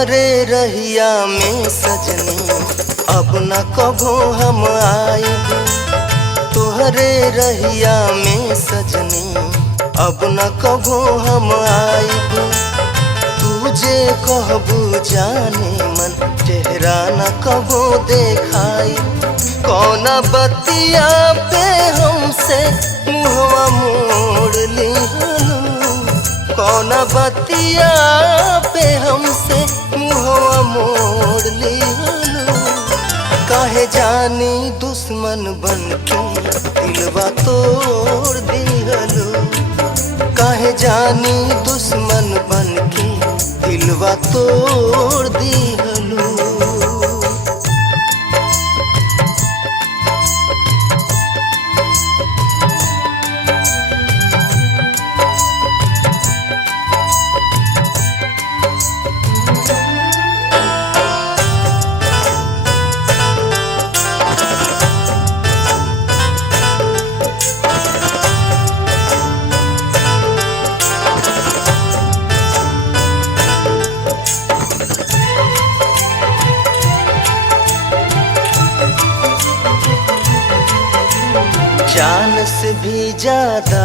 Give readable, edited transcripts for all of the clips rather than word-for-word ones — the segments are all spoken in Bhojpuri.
तुहरे रहिया में सजनी अब न कभो हम आइब। तुहरे रहिया में सजनी अब न कभो हम आइब। तुझे कहबू जाने मन चेहरा न कभो देखाई। कौन बतिया पे हमसे मुहवा मोड़ लिहलू। कौन बतिया पे हमसे मुहवा मोड़ लिहलू। काहे जानी दुश्मन बनके दिलवा तोड़ दिहलू। काहे जानी दुश्मन बनके दिलवा तोड़ दिहलू। जान से भी ज्यादा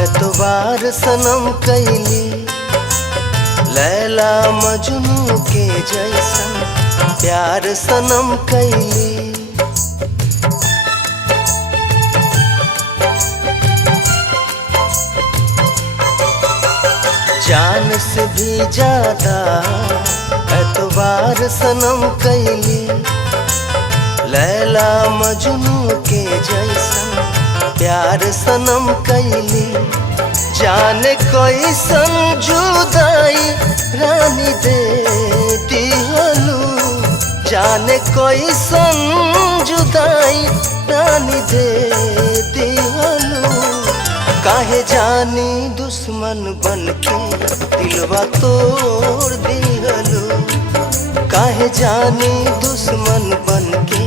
एतबार सनम कैली। लैला मजनू के जैसन प्यार सनम कैली। जान से भी ज्यादा एतबार सनम कैली। लैला मजनू के जैसन प्यार सनम कैली। जाने कैसन जुदाई रानी दे दिहलू। जाने कैसन जुदाई रानी दे दिहलू। काहे जानी दुश्मन बनके दिलवा तोड़ दिहलू। काहे जानी दुश्मन बनके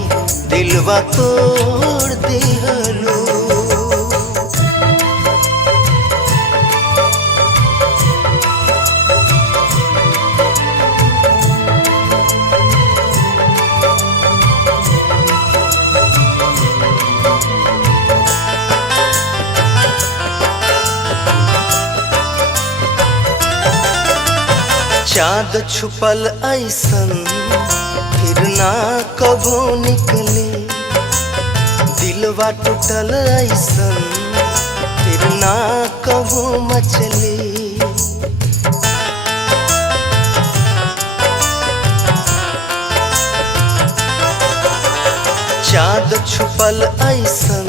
दिलवा तोड़ दिहलू। चाँद छुपल ऐसन फिर ना कभो निकले। दिलवा टूटल ऐसन फिर ना कभो मचले। चाँद छुपल ऐसन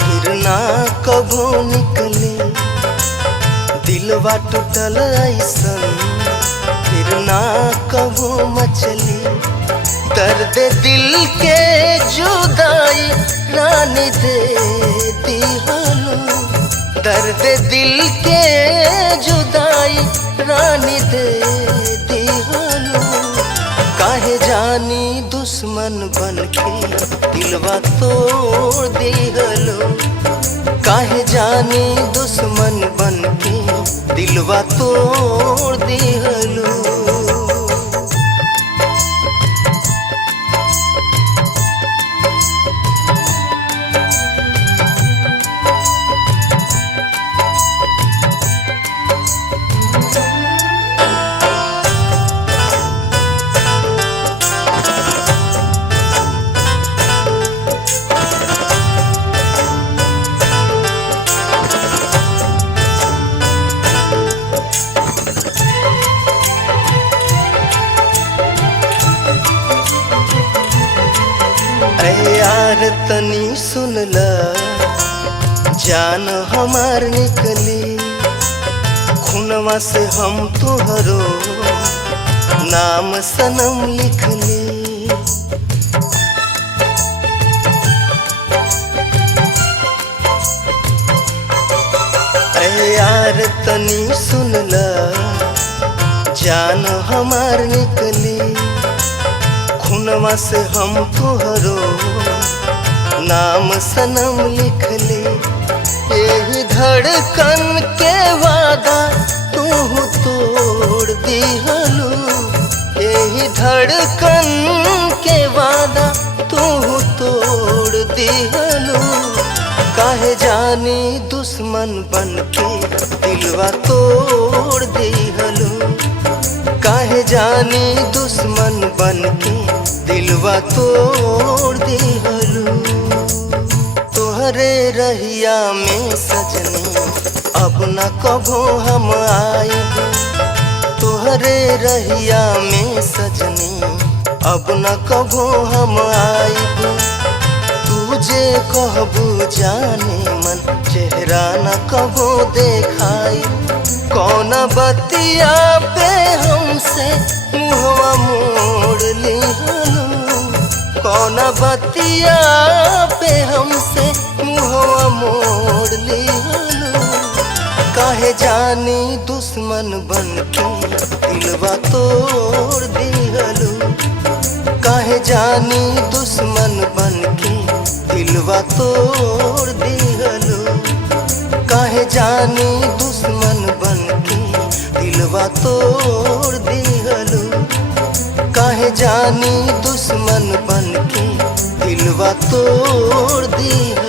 फिर ना कभो निकले। दिलवा टूटल ऐसन फिर ना कभो मचली। दर्द दिल के जुदाई रानी दे दिहलू। दर्द दिल के जुदाई रानी दे दिहलू। काहे जानी दुश्मन बनके दिलवा तोड़ दिहलू। काहे जानी दुश्मन बनके दिलवा तोड़ दिहलू। यार तनी सुन ल जान हमार निकली। खूनवा से हम तोहरो नाम सनम लिखली। यार तनी सुन ल जान हमार निकली। खूनवा से हम तोहरो नाम सनम लिखली। यही धड़कन के वादा तू तोड़ दिहलू। धड़कन के वादा तू तोड़ दिहलू। काहे जानी दुश्मन बन के दिलवा तोड़ दिहलू। काहे जानी दुश्मन बन के दिलवा तोड़ दिहलू। तोहरे रहिया में सजनी अब न कभो हम आइब। तोहरे रहिया में सजनी अब न कभो हम आइब। तुझे कहबू जाने मन चेहरा न कभो देखाई। कौन बतिया पे हमसे मुहवा मोड़ लिहलू। कौन बतिया पे हमसे मुहवा मोड़ लिहलू। काहे जानी दुश्मन बन के दिलवा तोड़ दिहलू। काहे जानी दुश्मन बन के दिलवा तोड़ दिहलू। काहे जानी दुश्मन बन के दिलवा तोड़ दिहलू। काहे जानी दुश्मन बन के दिलवा तोड़ दिहलू।